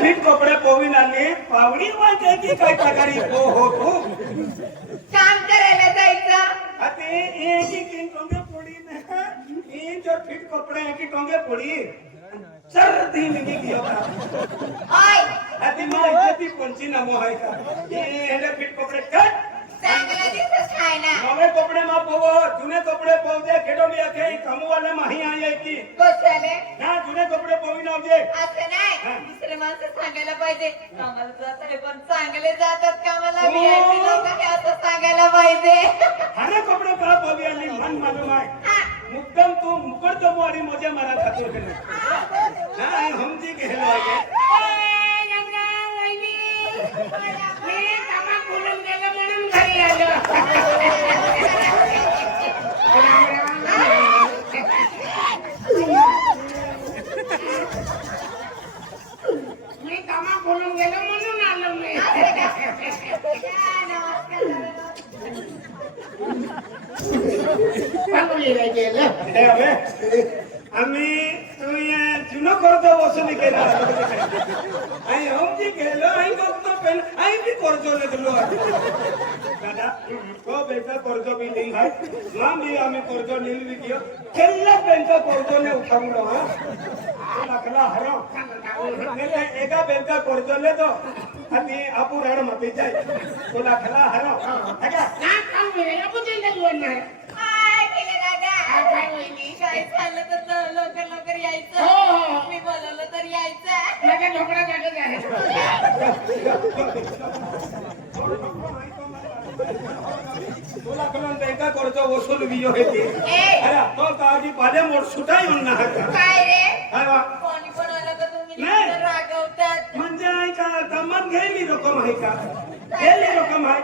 Fit कपडे पोवीन आली पावडी की काय प्रकारी? हो हो तू काम करायला जायचं. किन टोंगे पोड़ी ना जो फिट कपड़े हैं की टोंगे पोड़ी सर दिन की किया ओय. अते मैं इज्जती पंची नमो है का हेले फिट कपडे कट. नवे कपडे मा पोवो जुने कपडे पोवते खेडो मी अखे कामू वाले माही आहे की. कशाले ना जुने कपडे पोवी नव्हते असं नाही. दुसरे माणसं सांगायला पाहिजे. कामाला जात आहे पण चांगले जातात कामाला हो. VIP लोक हे असं सांगायला पाहिजे. हाने कपडे का पोवी आली मन मालूम आहे हा. मुक्दम तू मुकड तो मारी मजा मारा खातो ना हमजी के हेलो आहे. પરજો લીધેલો દાદા તો બેટા પરજો બી નહીં હાયમાં બી અમે પરજો નીલવી ગયો છેલ્લા બેંક પરજો ને ઉઠાવડો હા. લખલા હરો. એટલે એકા બેંક પરજો લેતો અને આ પુરાણ મતી જાય. તો લખલા હરો. હા. ના કામ મેરે બુજી લેવો ના આ કે દાદા આ કાઈ નહીં काय झालं तर लवकर लवकर हो, यायचं हो. मी बोलवलं तर यायचं. माझ्या ढोकळा जागच आहे तुला कलम बेंका करतो? वसूल बियो हेती ए. अरे तो काजी पाले मोड सुटाई म्हणना हका काय रे? काय वा कोणी पण आलं का तुम्ही नाही. नुसतं रागवतात? म्हणजे आहे का दमन घ्यायली रक्कम आहे का? घ्यायली रक्कम आहे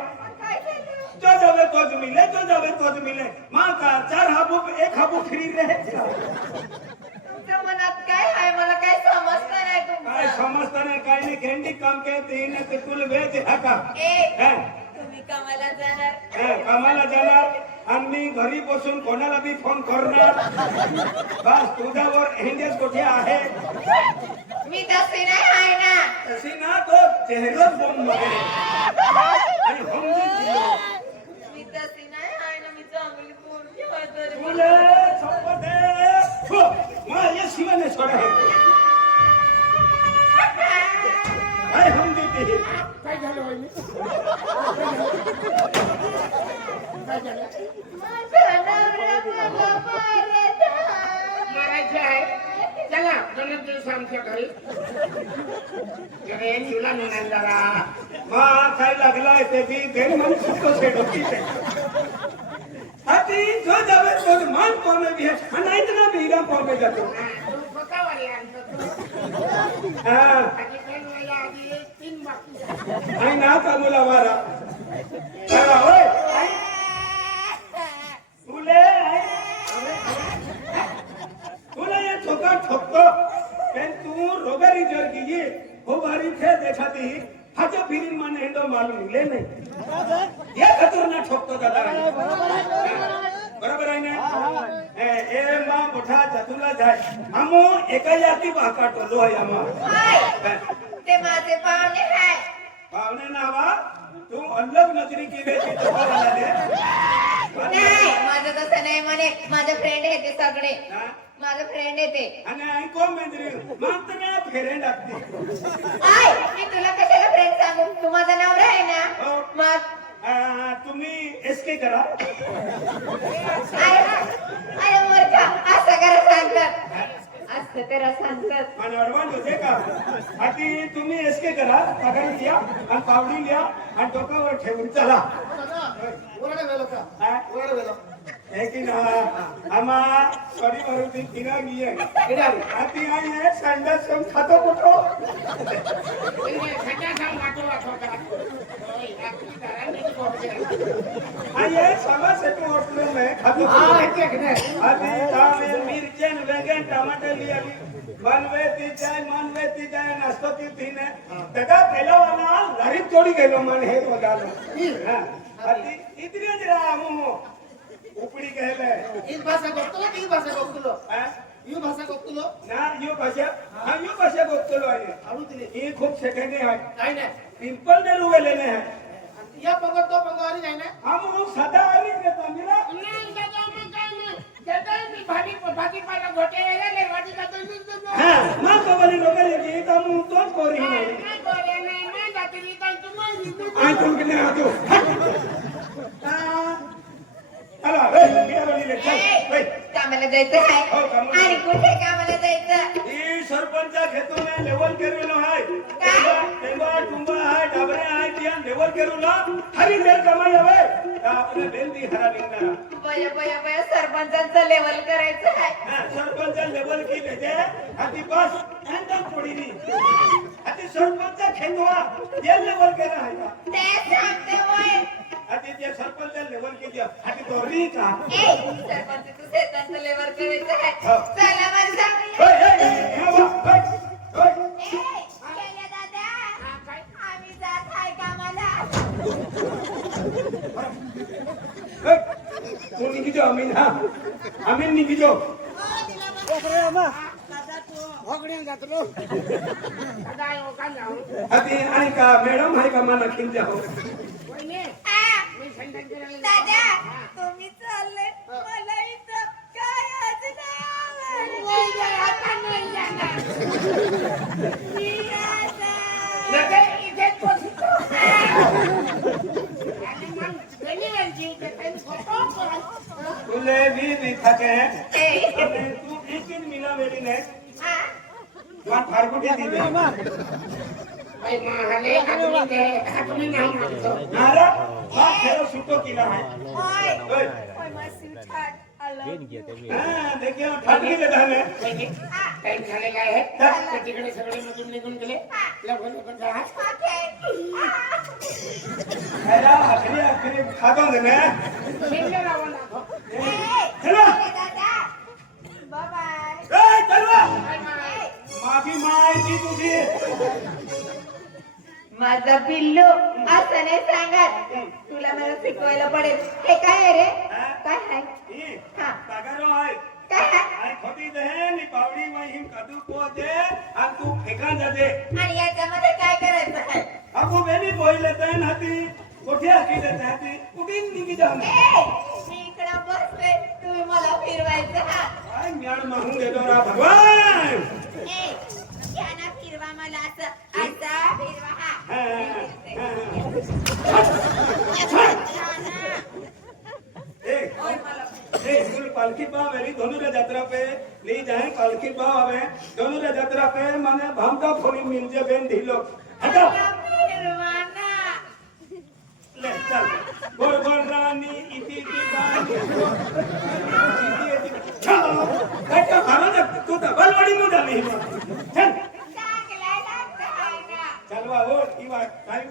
काय झालं तो जावे तोच मिले तो जावे तोच मिले। मा का चार हाबू एक हाबू फ्री रहे तुमच्या मनात काय आहे? मला काय समजत नाही काय समजता नाही काय नाही. घेंडी काम के तीन ते तुल वेच ए हा. तुम्ही कामाला जाणार. हा, कामाला जाणार. आणि मी घरी बसून कोणाला बी फोन करणार. बस तुझ्यावर हेंजेस कुठे आहे? मी तसे नाही आहे ना. तशी ना तो चेहराच बोंब मारे आणि दिलो. मी तसे नाही आहे ना मी चांगली पोरगी आहे तरी पण- तुले संपते फु, माझ्या शिवाने सोडा हे. काय ते काय झालं वहिनी? काय झालं? माझा नवरा मला मारत आहे. मारायचं आहे. चला दोन दिवस आमच्या घरी. अरे तुला म्हणाल जरा. मा काय लागलाय ते बी? घेण म्हणून सुटतो सेट होती ते. हाती जो जावे तो मान पामे भी है आणि नाही तर ना बिरा पामे जातो। हा, ये. हा। आणि ना का मुला वारा। चला होय आई, तुले आई, तुला ये ठोका ठोकतो पण तू रोगारी जर गेली हो भारी थे देखाती। हाच्या फिरीन माने हेंडो मालूम मिले नाही ये खतरनाक ठोकतो दादा बरोबर आहे ना ए ए मा मोठा चतुला जाय. आमो एका जाती बाका टोलो आहे आम्हा हाय, ते माझे पाहुणे आहे पावणे नावा तू अलग नजरी की बेटी नाही माझं तसं नाही म्हणे. माझे फ्रेंड आहे ते सगळे. आणि माझं फ्रेंड आहे ते ऐको मेंद्री? मात्र फेरे लागते आय मी तुला कशाला फ्रेंड सांगू? तू माझा नवरा आहे ना? हो. मग तुम्ही एस के करा अरे मूर्ख असं करा सांगतात. असं करा सांगतात. आणि अडवान्स होते का? आधी तुम्ही एस के करा तगारी लिया आणि पावडी लिया आणि डोक्यावर ठेवून चला. हा? हे की ना आम्हा सॉरी मारुती तिला मी आहे आधी आई आहे संडास सम खातो रात्री घरात नाही बघते. आई आहे सभा सेट होटल में खातो हा, आहे की नाही? आधी तामे मिरचेन वेगन टमाटर लियाली बनवे ती जाय मानवे ती जाय नाश्तो ती तीने तगा केलो वाला लरीत तोडी गेलो मन हे। बघालो हा आधी इतरीच रामू उपडी कहले ही भाषा बघतो की ही भाषा बघतो हा? ही भाषा बघतो ना यो भाषा हा यो भाषा बघतलो आहे आवडते ही खूप सेकंडे आहे काय नाही पिंपल नेहरू गेलेले आहे या पगड तो पगवारी नाही ना हा म्हणून सदा आली देता मी ना नाही दादा मग काय नाही दादा मी भाजी भाजी पाला घोटे गेले भाजी जातो मी तो हा मग कबली लोक की तर मग तोच कोरी नाही नाही नाही बोले नाही नाही जाते मी कामाला जायचं हो, आहे. आणि कुठे कामाला जायचं? ही सरपंच घेतो ना लेवल केलेलो आहे टेबा टुंबा आहे डाबरे आहे त्या लेवल केलेलो हरी बेल कमाई हवे. तर आपले बेल दी हरा निघणार बया बया बया सरपंचांचं लेवल करायचं आहे हा, सरपंच लेवल की भेटे. हाती बस एंडम पडीनी हाती सरपंच खेंदवा ते लेवल केला आहे का? ते सांगते वय हाती ते सरपंच लेवल केली हाती दोरी का? ए सरपंच तू शेतांचं लेवल करायचं आहे. हो. चला माझा हे आम्ही जात आहे कामाला. होय. तू निघिजो आम्ही ना आम्ही निघिजो. दादा येऊ का आणि का? मॅडम आहे का? मला खिंजा तुले भी दिखा के ए. अबे तू एक दिन मिला मेरी ने तुम फारकुटी दी सुटो केला टाईम झालेला आहे तिकडे सगळे मधून निघून गेले लवकर लवकर खातो. माफी माहिती तुझी. माझा पिल्लू असं नाही सांगत. तुला मला शिकवायला पडेल. हे काय आहे रे? काय आहे? ही काय आहे? आणि याच्यामध्ये काय करायचं आहे? जाऊ ए, मी इकडं बसते तुम्ही मला फिरवायचं हा. ए फिरवा मला असं असं फिरवा. हा हा, हा, ए ओय मला ए फुल पालखी पाव मेरी धनुरा यात्रा पे ले जाए पालखी पाव हमें धनुरा यात्रा पे। माने भामका फोड़ी मिल जे बेन ढीलो हटो मला फिरवा ना ले चल गोर गोर रानी इति इति बानी इति इति चलो काय मारो ना तू तर बलवाडी मुदा नाही चल चांगला लागतं आहे ना चलवा हो ई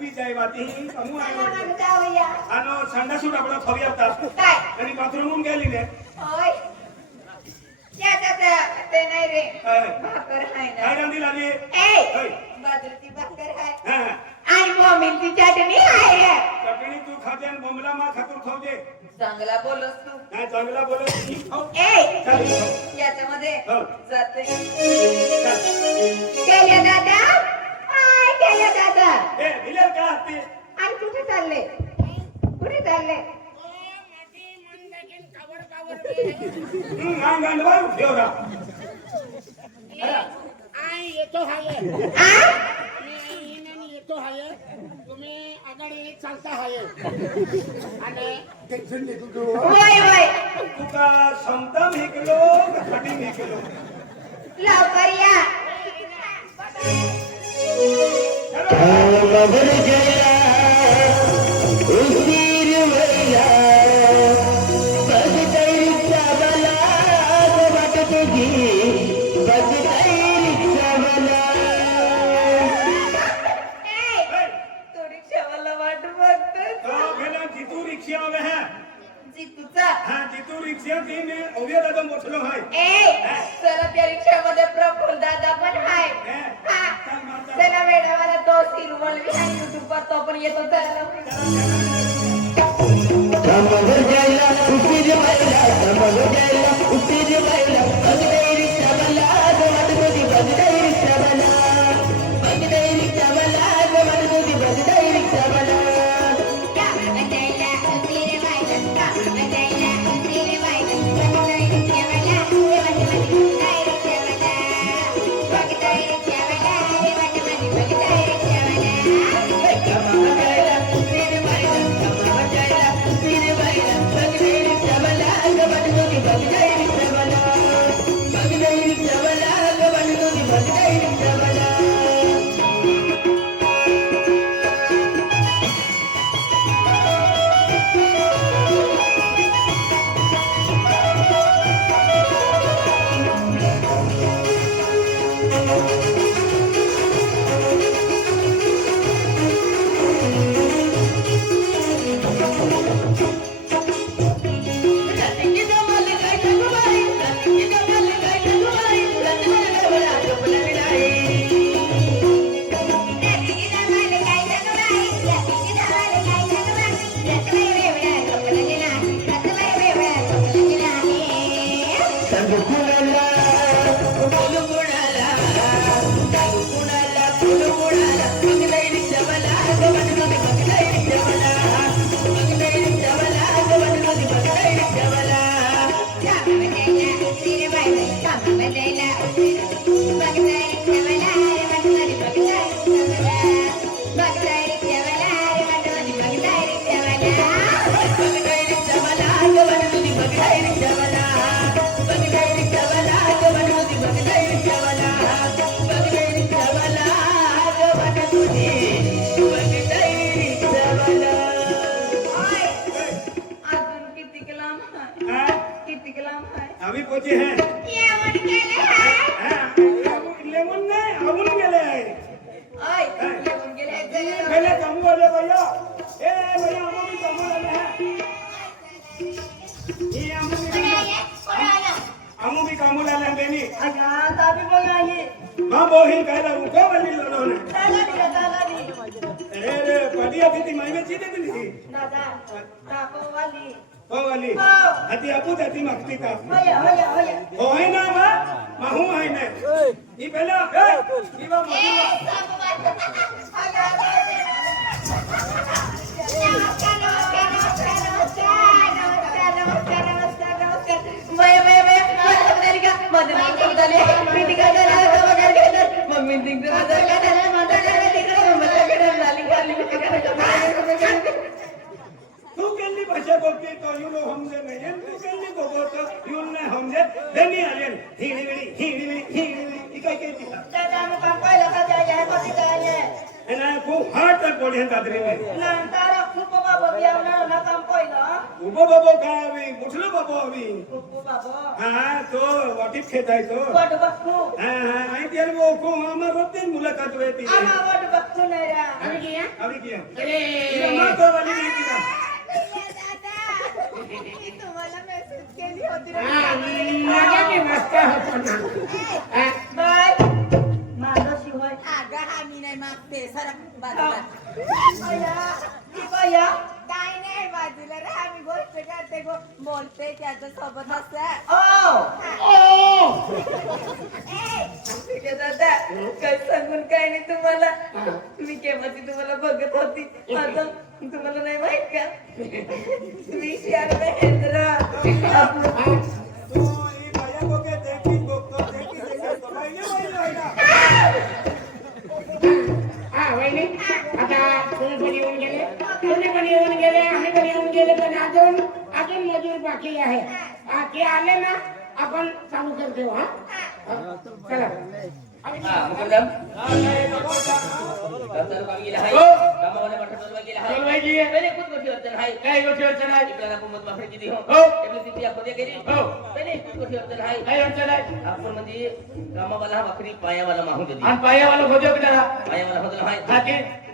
बी जाय बाती अमु आय जाऊया आनो संडासूट आपला खवी आता काय आणि बाथरूमून गेली ने होय ते नाही रे भाकर आहे ना काय रांधी लागली ए होय. बाजरीची भाकर आहे हा आणि मोमिनची चटणी आहे चटणी तू खाते आणि बोंबला मा खातून खाऊ दे चांगला बोलस तू नाही चांगला बोलत मी खाऊ ए चल. याच्यामध्ये. जाते. केल्या दादा हाय ए का आणि कुठे चालले? कुठे चालले? अंग ठेवरा आई येतो हाये? मी येतो हाये तुम्ही आघाडी चालता हाये. आणि टेन्शन घेतो तू वय वय तुका समतम हिकलो का कटिंग हिकलो लवकर या. मोठलो है ए चला त्या रिक्षामध्ये प्रफुल्ल दादा पण आहे. हा. चला वेळावाला तो सिरवळ बी आहे युट्यूब वर तो पण येतो चला अभी पहुंचे हैं हाँ, अपू अति मक्ती का होय, होय, होय. हो है ना मा महू है ने ई पहला ई बा मधु साबुवाली. अगं, अगं. नमस्कार, नमस्कार, नमस्कार, नमस्कार, नमस्कार, नमस्कार, नमस्कार, नमस्कार. वय, वय, वय. माझं बदल का? माझं नाव बदल आहे. मी तिकडे जाणार, तो बदल घेणार. मम्मी तिकडे बदल घेणार, माझं घर तिकडे, मम्मीला घेणार. झाली, झाली, झाली. तू केली भाषा बोलते तो यू नो हमजे नहीं तू केली को बोलतो यू ने हमजे देनी आलेन हिडी विडी हिडी विडी हिडी विडी ई काय कहती है दादा, आम्ही काम पाहिलं का जायचं आहे, कधी जायचं? एना को हार्ट तक बोली है दादरी में। नंतर खूप बाबा बियावलं ना काम पाहिलं उबो बाबो का अभी मुठलो बाबो अभी। खूप बाबा। हाँ तो वाटिप खेत है तो। वाट बघू हाँ हाँ आई तेरे वो को हमार रोते मुलाकात हुई थी। आम्हा वाट बघू नाही रा अभी किया? अरे। तेरा माँ तो वाली नहीं किया तुम्हाला मेसेज केली होती हा, माझा बी मस्त होतो ना बाय माझा शिवाय अगं हा मी नाही मागते सरक बाजूला बया ती बया काय नाही बाजूला रे आम्ही गोष्ट करते गो बोलते त्याच्या सोबत असं काय सांगून काय नाही तुम्हाला मी केव्हाची तुम्हाला बघत होती आता तुम्हाला नाही माहीत का? मी श्याम महेंद्र. बाकी आहे ते आले ना आपण चालू करतो हा हा, चला. काय गोष्टी अडचण आहे इकडे आपण मत माफी दिली हो. हो. इकडे तिथे आपण ते केली. हो. पहिले खूप गोष्टी अडचण आहे. काय अडचण आहे आपण म्हणजे कामावाला भाकरी पायावाला माहून दिली आणि पायावाला होतो त्याला पायावाला होतं